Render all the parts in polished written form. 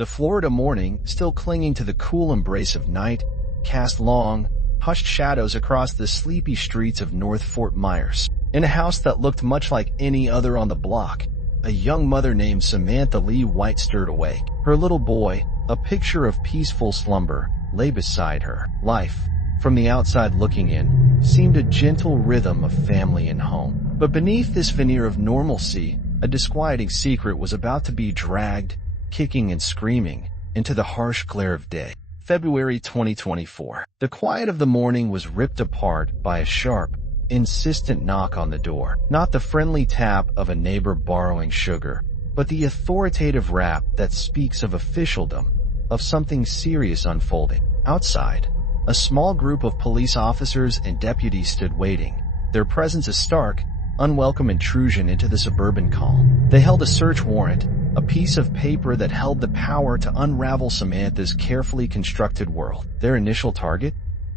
The Florida morning, still clinging to the cool embrace of night, cast long, hushed shadows across the sleepy streets of North Fort Myers. In a house that looked much like any other on the block, a young mother named Samantha Lee White stirred awake. Her little boy, a picture of peaceful slumber, lay beside her. Life, from the outside looking in, seemed a gentle rhythm of family and home. But beneath this veneer of normalcy, a disquieting secret was about to be dragged, kicking and screaming, into the harsh glare of day. February 2024. The quiet of the morning was ripped apart by a sharp, insistent knock on the door. Not the friendly tap of a neighbor borrowing sugar, but the authoritative rap that speaks of officialdom, of something serious unfolding. Outside, a small group of police officers and deputies stood waiting, their presence a stark, unwelcome intrusion into the suburban calm. They held a search warrant, a piece of paper that held the power to unravel Samantha's carefully constructed world. Their initial target?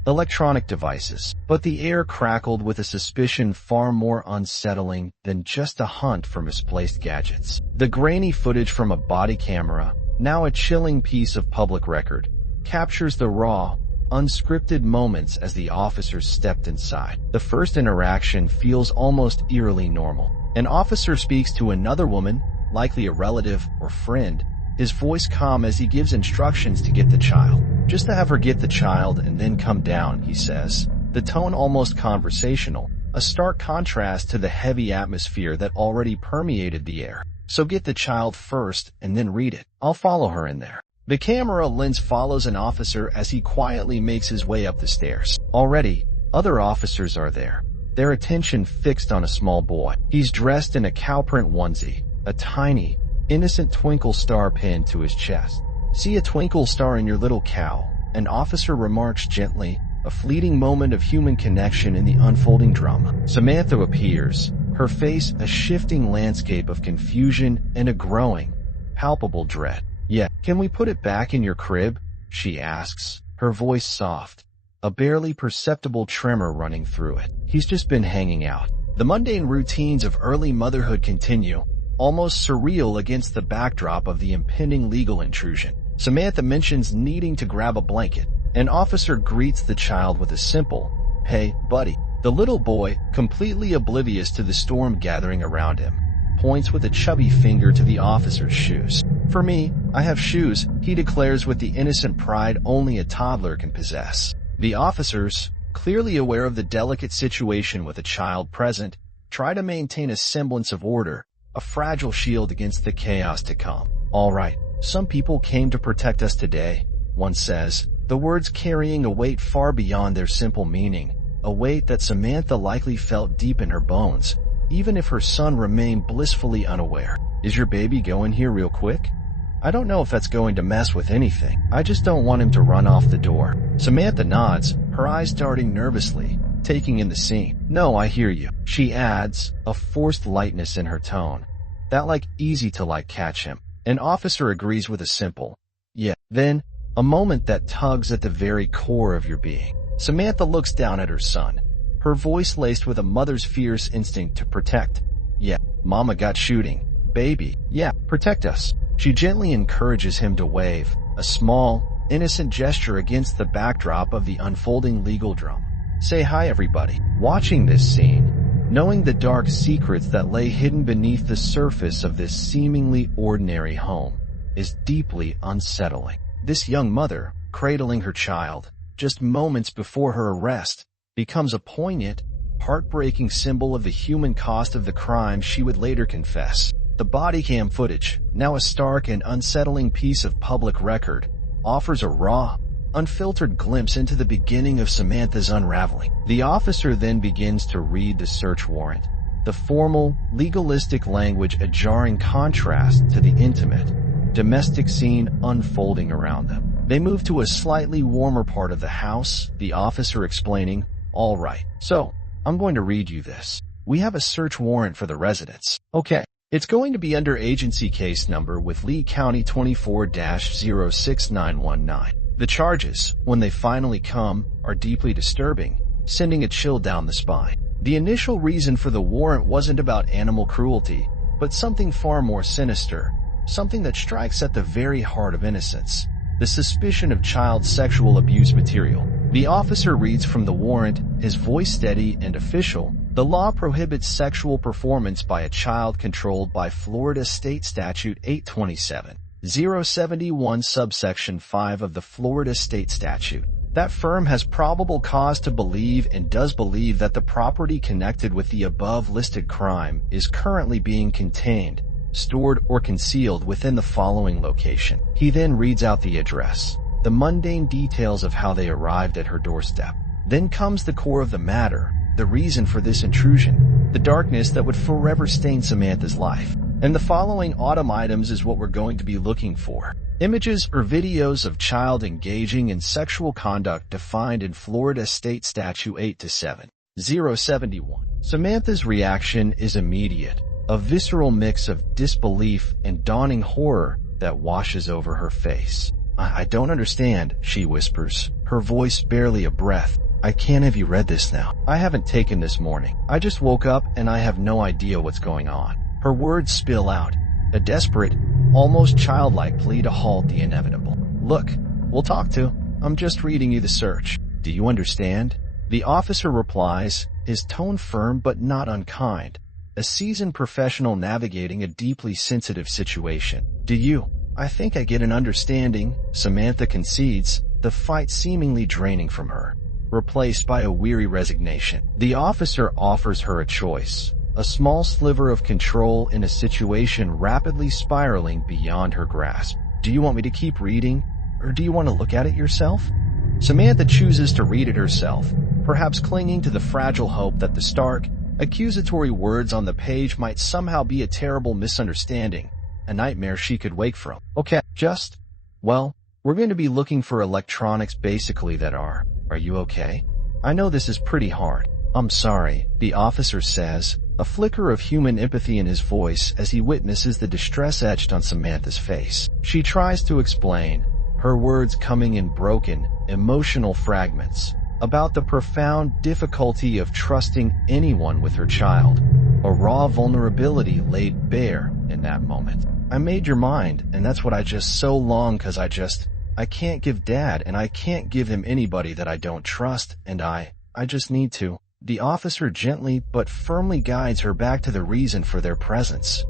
Electronic devices. But the air crackled with a suspicion far more unsettling than just a hunt for misplaced gadgets. The grainy footage from a body camera, now a chilling piece of public record, captures the raw, unscripted moments as the officers stepped inside. The first interaction feels almost eerily normal. An officer speaks to another woman, likely a relative or friend, his voice calm as he gives instructions to get the child. Just to have her get the child and then come down, he says, the tone almost conversational, a stark contrast to the heavy atmosphere that already permeated the air. So get the child first and then read it. I'll follow her in there. The camera lens follows an officer as he quietly makes his way up the stairs. Already, other officers are there, their attention fixed on a small boy. He's dressed in a cowprint onesie, a tiny, innocent twinkle star pinned to his chest. See a twinkle star in your little cow, an officer remarks gently, a fleeting moment of human connection in the unfolding drama. Samantha appears, her face a shifting landscape of confusion and a growing, palpable dread. Yeah, can we put it back in your crib? She asks, her voice soft, a barely perceptible tremor running through it. He's just been hanging out. The mundane routines of early motherhood continue, almost surreal against the backdrop of the impending legal intrusion. Samantha mentions needing to grab a blanket. An officer greets the child with a simple, "Hey, buddy." The little boy, completely oblivious to the storm gathering around him, points with a chubby finger to the officer's shoes. "For me, I have shoes," he declares with the innocent pride only a toddler can possess. The officers, clearly aware of the delicate situation with a child present, try to maintain a semblance of order, a fragile shield against the chaos to come. "All right, some people came to protect us today," one says, the words carrying a weight far beyond their simple meaning, a weight that Samantha likely felt deep in her bones, even if her son remained blissfully unaware. "Is your baby going here real quick?" "I don't know if that's going to mess with anything. I just don't want him to run off the door." Samantha nods, her eyes darting nervously, taking in the scene. "No, I hear you," she adds, a forced lightness in her tone. "That easy to catch him." An officer agrees with a simple, "Yeah." Then, a moment that tugs at the very core of your being. Samantha looks down at her son, her voice laced with a mother's fierce instinct to protect. "Yeah, Mama got shooting. Baby, yeah, protect us." She gently encourages him to wave, a small, innocent gesture against the backdrop of the unfolding legal drama. "Say hi, everybody." Watching this scene, knowing the dark secrets that lay hidden beneath the surface of this seemingly ordinary home, is deeply unsettling. This young mother, cradling her child, just moments before her arrest, becomes a poignant, heartbreaking symbol of the human cost of the crime she would later confess. The body cam footage, now a stark and unsettling piece of public record, offers a raw, unfiltered glimpse into the beginning of Samantha's unraveling. The officer then begins to read the search warrant, the formal, legalistic language a jarring contrast to the intimate, domestic scene unfolding around them. They move to a slightly warmer part of the house, the officer explaining, "All right, so, I'm going to read you this. We have a search warrant for the residence. Okay. It's going to be under agency case number with Lee County 24-06919. The charges, when they finally come, are deeply disturbing, sending a chill down the spine. The initial reason for the warrant wasn't about animal cruelty, but something far more sinister, something that strikes at the very heart of innocence: the suspicion of child sexual abuse material. The officer reads from the warrant, his voice steady and official. The law prohibits sexual performance by a child controlled by Florida State Statute 827-071 subsection 5 of the Florida State Statute. That firm has probable cause to believe and does believe that the property connected with the above-listed crime is currently being contained, stored, or concealed within the following location. He then reads out the address, the mundane details of how they arrived at her doorstep. Then comes the core of the matter, the reason for this intrusion, the darkness that would forever stain Samantha's life. And the following autumn items is what we're going to be looking for: images or videos of child engaging in sexual conduct defined in Florida State Statute 827-071. Samantha's reaction is immediate, a visceral mix of disbelief and dawning horror that washes over her face. I don't understand, she whispers, her voice barely a breath. I can't have you read this now. I haven't taken this morning. I just woke up and I have no idea what's going on. Her words spill out, a desperate, almost childlike plea to halt the inevitable. Look, we'll talk to. I'm just reading you the search. Do you understand? The officer replies, his tone firm but not unkind, a seasoned professional navigating a deeply sensitive situation. Do you? I think I get an understanding, Samantha concedes, the fight seemingly draining from her, replaced by a weary resignation. The officer offers her a choice, a small sliver of control in a situation rapidly spiraling beyond her grasp. Do you want me to keep reading, or do you want to look at it yourself? Samantha chooses to read it herself, perhaps clinging to the fragile hope that the stark, accusatory words on the page might somehow be a terrible misunderstanding, a nightmare she could wake from. Okay, well, we're going to be looking for electronics basically that are you okay? I know this is pretty hard. I'm sorry, the officer says, a flicker of human empathy in his voice as he witnesses the distress etched on Samantha's face. She tries to explain, her words coming in broken, emotional fragments, about the profound difficulty of trusting anyone with her child, a raw vulnerability laid bare in that moment. I made your mind, and that's what I just so long 'cause I can't give Dad, and I can't give him anybody that I don't trust, and I just need to. The officer gently but firmly guides her back to the reason for their presence,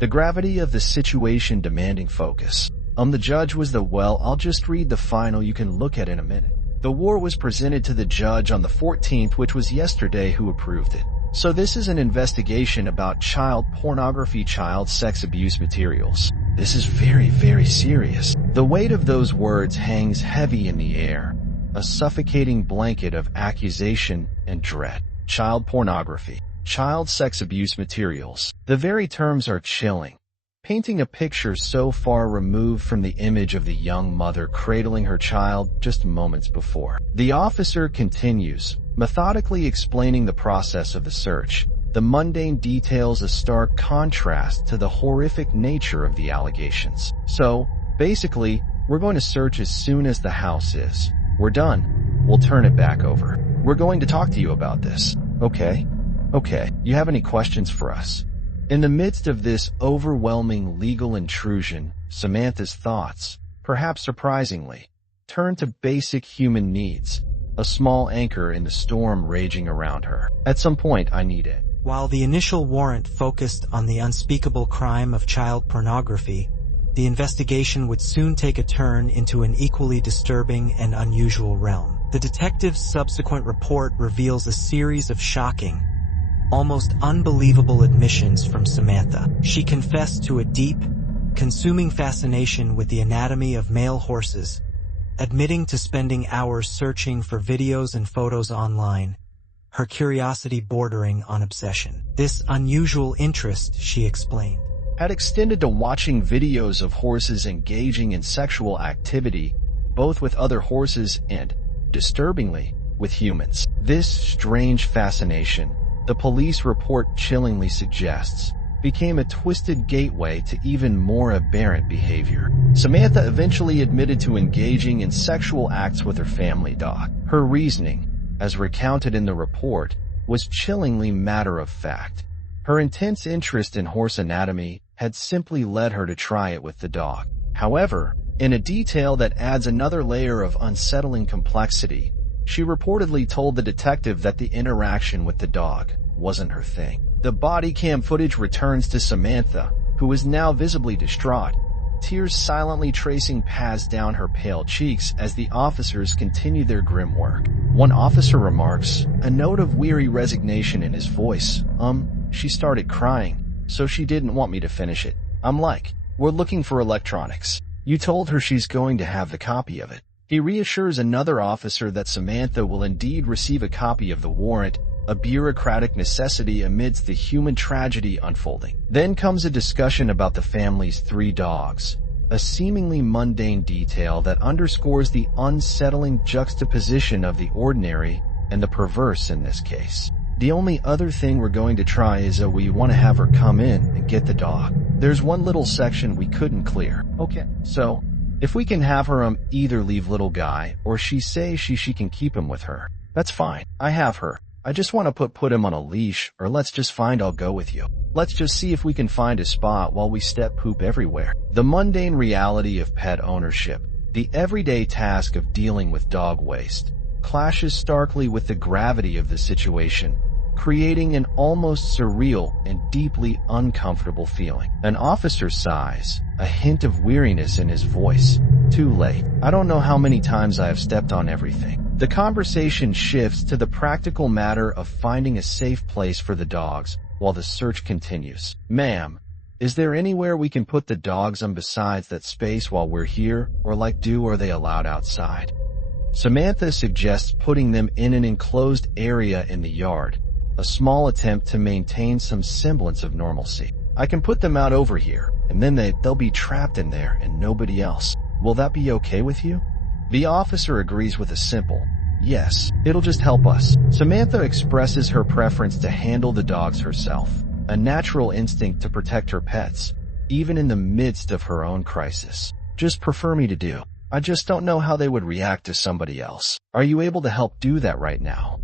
the gravity of the situation demanding focus. The judge was I'll just read the final, you can look at in a minute. The war was presented to the judge on the 14th, which was yesterday, who approved it. So this is an investigation about child pornography, child sex abuse materials. This is very, very serious. The weight of those words hangs heavy in the air, a suffocating blanket of accusation and dread. Child pornography, child sex abuse materials. The very terms are chilling, painting a picture so far removed from the image of the young mother cradling her child just moments before. The officer continues, methodically explaining the process of the search, the mundane details a stark contrast to the horrific nature of the allegations. So, basically, we're going to search as soon as the house is. We're done. We'll turn it back over. We're going to talk to you about this. Okay? You have any questions for us? In the midst of this overwhelming legal intrusion, Samantha's thoughts, perhaps surprisingly, turn to basic human needs, a small anchor in the storm raging around her. At some point, I need it. While the initial warrant focused on the unspeakable crime of child pornography, the investigation would soon take a turn into an equally disturbing and unusual realm. The detective's subsequent report reveals a series of shocking, almost unbelievable admissions from Samantha. She confessed to a deep, consuming fascination with the anatomy of male horses, admitting to spending hours searching for videos and photos online, her curiosity bordering on obsession. This unusual interest, she explained, had extended to watching videos of horses engaging in sexual activity, both with other horses and, disturbingly, with humans. This strange fascination, the police report chillingly suggests, became a twisted gateway to even more aberrant behavior. Samantha eventually admitted to engaging in sexual acts with her family dog. Her reasoning, as recounted in the report, was chillingly matter-of-fact. Her intense interest in horse anatomy had simply led her to try it with the dog. However, in a detail that adds another layer of unsettling complexity, she reportedly told the detective that the interaction with the dog wasn't her thing. The body cam footage returns to Samantha, who is now visibly distraught, tears silently tracing paths down her pale cheeks as the officers continue their grim work. One officer remarks, a note of weary resignation in his voice, she started crying, so she didn't want me to finish it. I'm like, we're looking for electronics. You told her she's going to have the copy of it. He reassures another officer that Samantha will indeed receive a copy of the warrant, a bureaucratic necessity amidst the human tragedy unfolding. Then comes a discussion about the family's 3 dogs, a seemingly mundane detail that underscores the unsettling juxtaposition of the ordinary and the perverse in this case. The only other thing we're going to try is we want to have her come in and get the dog. There's one little section we couldn't clear. Okay, so if we can have her either leave little guy or she say she can keep him with her, that's fine. I have her. I just want to put him on a leash, or let's just find I'll go with you. Let's just see if we can find a spot while we step poop everywhere. The mundane reality of pet ownership, the everyday task of dealing with dog waste, clashes starkly with the gravity of the situation, creating an almost surreal and deeply uncomfortable feeling. An officer sighs, a hint of weariness in his voice. Too late. I don't know how many times I have stepped on everything. The conversation shifts to the practical matter of finding a safe place for the dogs while the search continues. Ma'am, is there anywhere we can put the dogs besides that space while we're here, or are they allowed outside? Samantha suggests putting them in an enclosed area in the yard, a small attempt to maintain some semblance of normalcy. I can put them out over here, and then they'll be trapped in there and nobody else. Will that be okay with you? The officer agrees with a simple, yes, it'll just help us. Samantha expresses her preference to handle the dogs herself, a natural instinct to protect her pets, even in the midst of her own crisis. Just prefer me to do. I just don't know how they would react to somebody else. Are you able to help do that right now?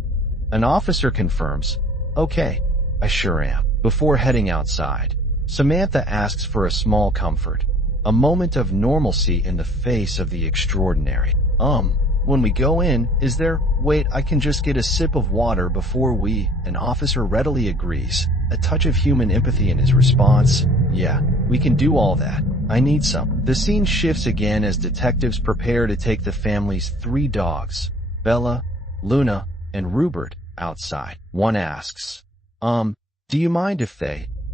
An officer confirms, okay, I sure am. Before heading outside, Samantha asks for a small comfort, a moment of normalcy in the face of the extraordinary. When we go in, is there, wait, I can just get a sip of water before we, an officer readily agrees, a touch of human empathy in his response. Yeah, we can do all that. I need some. The scene shifts again as detectives prepare to take the family's 3 dogs, Bella, Luna, and Rupert, outside. One asks, do you mind if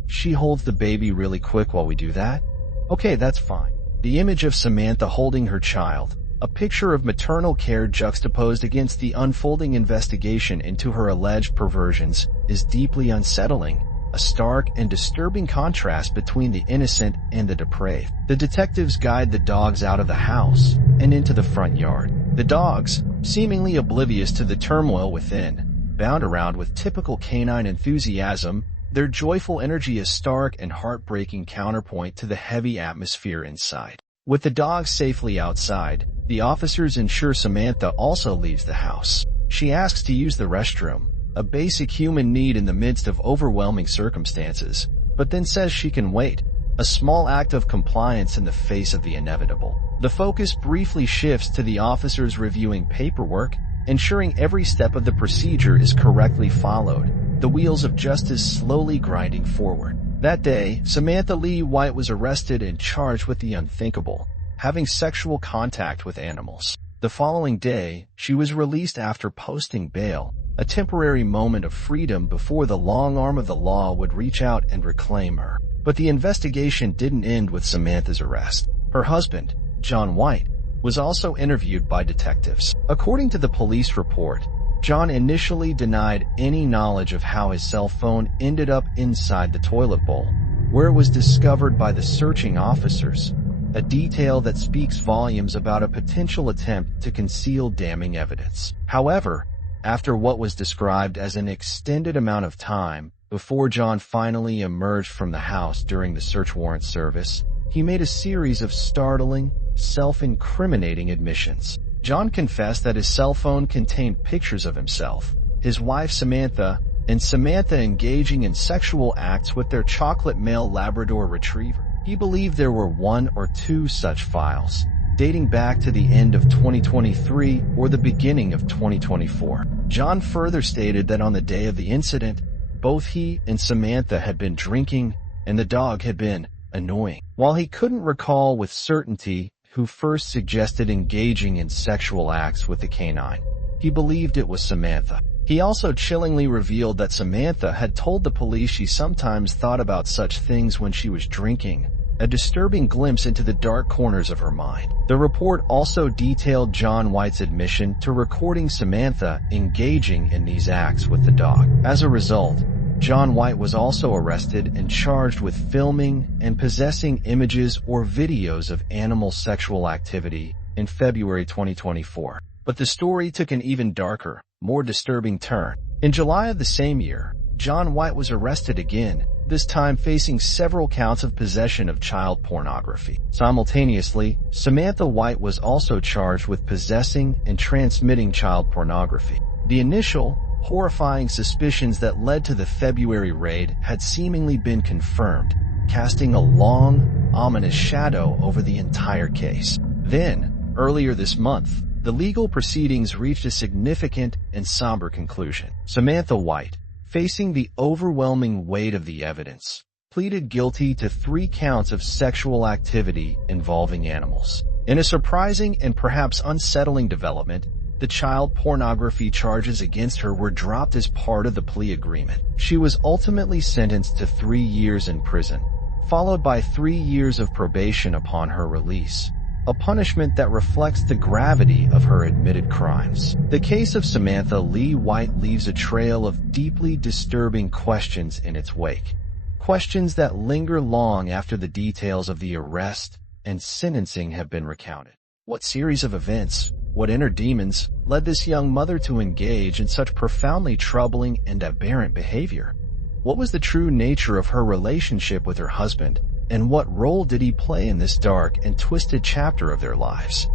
she holds the baby really quick while we do that? Okay, that's fine. The image of Samantha holding her child, a picture of maternal care juxtaposed against the unfolding investigation into her alleged perversions, is deeply unsettling, a stark and disturbing contrast between the innocent and the depraved. The detectives guide the dogs out of the house and into the front yard. The dogs, seemingly oblivious to the turmoil within, bound around with typical canine enthusiasm, their joyful energy a stark and heartbreaking counterpoint to the heavy atmosphere inside. With the dogs safely outside, the officers ensure Samantha also leaves the house. She asks to use the restroom, a basic human need in the midst of overwhelming circumstances, but then says she can wait, a small act of compliance in the face of the inevitable. The focus briefly shifts to the officers reviewing paperwork, ensuring every step of the procedure is correctly followed, the wheels of justice slowly grinding forward. That day, Samantha Lee White was arrested and charged with the unthinkable, having sexual contact with animals. The following day, she was released after posting bail, a temporary moment of freedom before the long arm of the law would reach out and reclaim her. But the investigation didn't end with Samantha's arrest. Her husband, John White, was also interviewed by detectives. According to the police report, John initially denied any knowledge of how his cell phone ended up inside the toilet bowl, where it was discovered by the searching officers, a detail that speaks volumes about a potential attempt to conceal damning evidence. However, after what was described as an extended amount of time before John finally emerged from the house during the search warrant service, he made a series of startling, self-incriminating admissions. John confessed that his cell phone contained pictures of himself, his wife Samantha, and Samantha engaging in sexual acts with their chocolate male Labrador retriever. He believed there were 1 or 2 such files, dating back to the end of 2023 or the beginning of 2024. John further stated that on the day of the incident, both he and Samantha had been drinking and the dog had been annoying. While he couldn't recall with certainty who first suggested engaging in sexual acts with the canine, he believed it was Samantha. He also chillingly revealed that Samantha had told the police she sometimes thought about such things when she was drinking, a disturbing glimpse into the dark corners of her mind. The report also detailed John White's admission to recording Samantha engaging in these acts with the dog. As a result, John White was also arrested and charged with filming and possessing images or videos of animal sexual activity in February 2024. But the story took an even darker, more disturbing turn. In July of the same year, John White was arrested again, this time facing several counts of possession of child pornography. Simultaneously, Samantha White was also charged with possessing and transmitting child pornography. The initial, horrifying suspicions that led to the February raid had seemingly been confirmed, casting a long, ominous shadow over the entire case. Then, earlier this month, the legal proceedings reached a significant and somber conclusion. Samantha White, facing the overwhelming weight of the evidence, pleaded guilty to 3 counts of sexual activity involving animals. In a surprising and perhaps unsettling development, the child pornography charges against her were dropped as part of the plea agreement. She was ultimately sentenced to 3 years in prison, followed by 3 years of probation upon her release, a punishment that reflects the gravity of her admitted crimes. The case of Samantha Lee White leaves a trail of deeply disturbing questions in its wake, questions that linger long after the details of the arrest and sentencing have been recounted. What series of events, what inner demons, led this young mother to engage in such profoundly troubling and aberrant behavior? What was the true nature of her relationship with her husband, and what role did he play in this dark and twisted chapter of their lives?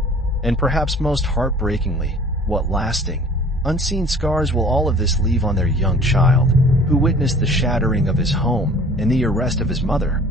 And perhaps most heartbreakingly, what lasting, unseen scars will all of this leave on their young child, who witnessed the shattering of his home and the arrest of his mother?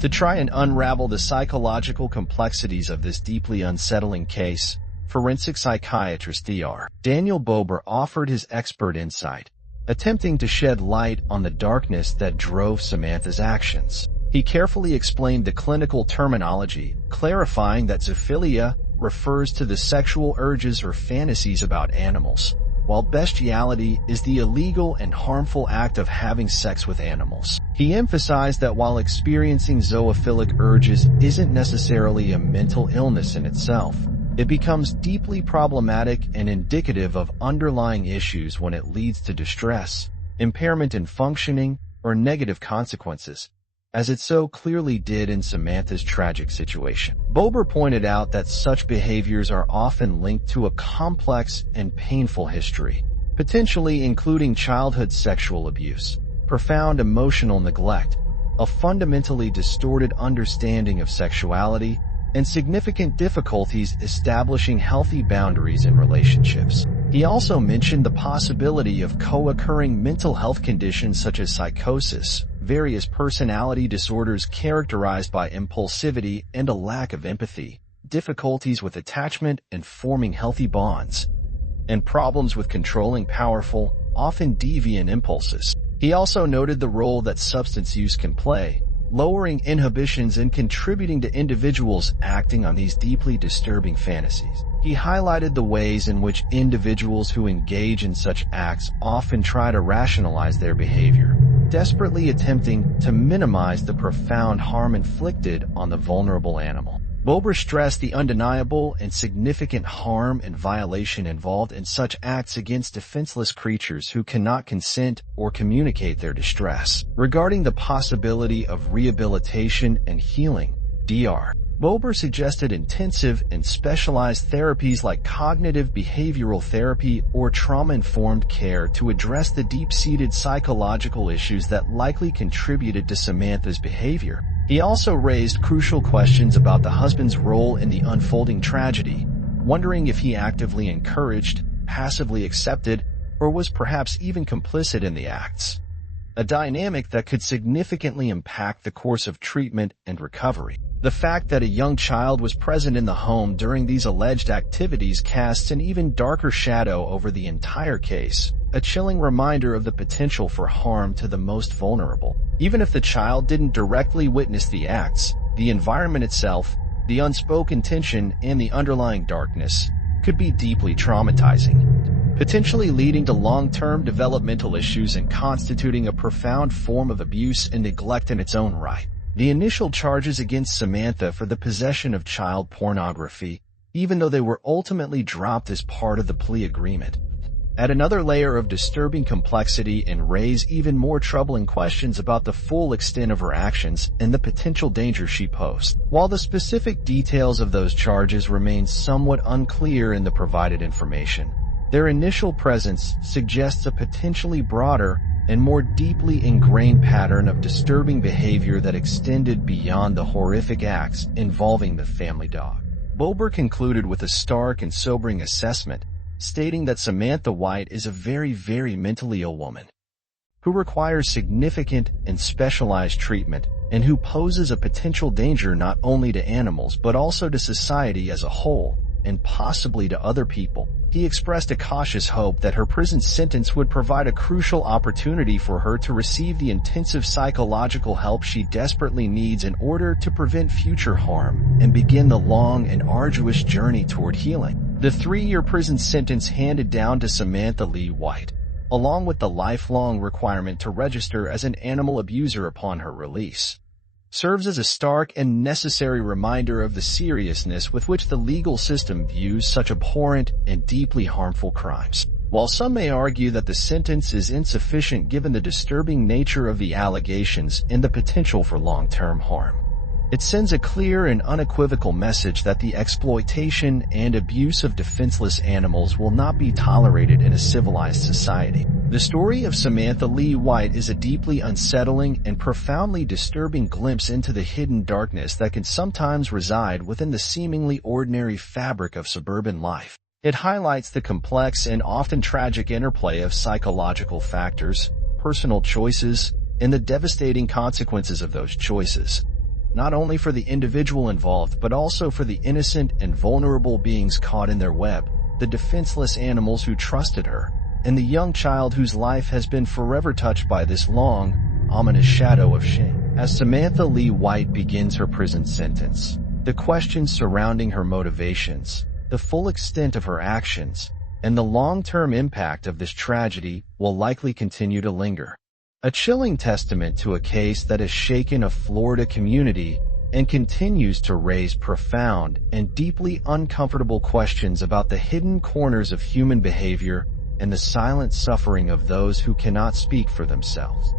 To try and unravel the psychological complexities of this deeply unsettling case, forensic psychiatrist Dr. Daniel Bober offered his expert insight, attempting to shed light on the darkness that drove Samantha's actions. He carefully explained the clinical terminology, clarifying that zoophilia refers to the sexual urges or fantasies about animals, while bestiality is the illegal and harmful act of having sex with animals. He emphasized that while experiencing zoophilic urges isn't necessarily a mental illness in itself, it becomes deeply problematic and indicative of underlying issues when it leads to distress, impairment in functioning, or negative consequences, as it so clearly did in Samantha's tragic situation. Bober pointed out that such behaviors are often linked to a complex and painful history, potentially including childhood sexual abuse, profound emotional neglect, a fundamentally distorted understanding of sexuality, and significant difficulties establishing healthy boundaries in relationships. He also mentioned the possibility of co-occurring mental health conditions such as psychosis, various personality disorders characterized by impulsivity and a lack of empathy, difficulties with attachment and forming healthy bonds, and problems with controlling powerful, often deviant impulses. He also noted the role that substance use can play, lowering inhibitions and contributing to individuals acting on these deeply disturbing fantasies. He highlighted the ways in which individuals who engage in such acts often try to rationalize their behavior, desperately attempting to minimize the profound harm inflicted on the vulnerable animal. Bober stressed the undeniable and significant harm and violation involved in such acts against defenseless creatures who cannot consent or communicate their distress. Regarding the possibility of rehabilitation and healing, Dr. Bober suggested intensive and specialized therapies like cognitive behavioral therapy or trauma-informed care to address the deep-seated psychological issues that likely contributed to Samantha's behavior. He also raised crucial questions about the husband's role in the unfolding tragedy, wondering if he actively encouraged, passively accepted, or was perhaps even complicit in the acts, a dynamic that could significantly impact the course of treatment and recovery. The fact that a young child was present in the home during these alleged activities casts an even darker shadow over the entire case, a chilling reminder of the potential for harm to the most vulnerable. Even if the child didn't directly witness the acts, the environment itself, the unspoken tension, and the underlying darkness could be deeply traumatizing, potentially leading to long-term developmental issues and constituting a profound form of abuse and neglect in its own right. The initial charges against Samantha for the possession of child pornography, even though they were ultimately dropped as part of the plea agreement, add another layer of disturbing complexity and raise even more troubling questions about the full extent of her actions and the potential danger she posed. While the specific details of those charges remain somewhat unclear in the provided information, their initial presence suggests a potentially broader and more deeply ingrained pattern of disturbing behavior that extended beyond the horrific acts involving the family dog. Bober concluded with a stark and sobering assessment, stating that Samantha White is a very mentally ill woman who requires significant and specialized treatment and who poses a potential danger not only to animals but also to society as a whole and possibly to other people. He expressed a cautious hope that her prison sentence would provide a crucial opportunity for her to receive the intensive psychological help she desperately needs in order to prevent future harm and begin the long and arduous journey toward healing. The 3-year prison sentence handed down to Samantha Lee White, along with the lifelong requirement to register as an animal abuser upon her release, serves as a stark and necessary reminder of the seriousness with which the legal system views such abhorrent and deeply harmful crimes. While some may argue that the sentence is insufficient given the disturbing nature of the allegations and the potential for long-term harm, it sends a clear and unequivocal message that the exploitation and abuse of defenseless animals will not be tolerated in a civilized society. The story of Samantha Lee White is a deeply unsettling and profoundly disturbing glimpse into the hidden darkness that can sometimes reside within the seemingly ordinary fabric of suburban life. It highlights the complex and often tragic interplay of psychological factors, personal choices, and the devastating consequences of those choices, not only for the individual involved but also for the innocent and vulnerable beings caught in their web, the defenseless animals who trusted her, and the young child whose life has been forever touched by this long, ominous shadow of shame. As Samantha Lee White begins her prison sentence, the questions surrounding her motivations, the full extent of her actions, and the long-term impact of this tragedy will likely continue to linger. A chilling testament to a case that has shaken a Florida community and continues to raise profound and deeply uncomfortable questions about the hidden corners of human behavior and the silent suffering of those who cannot speak for themselves.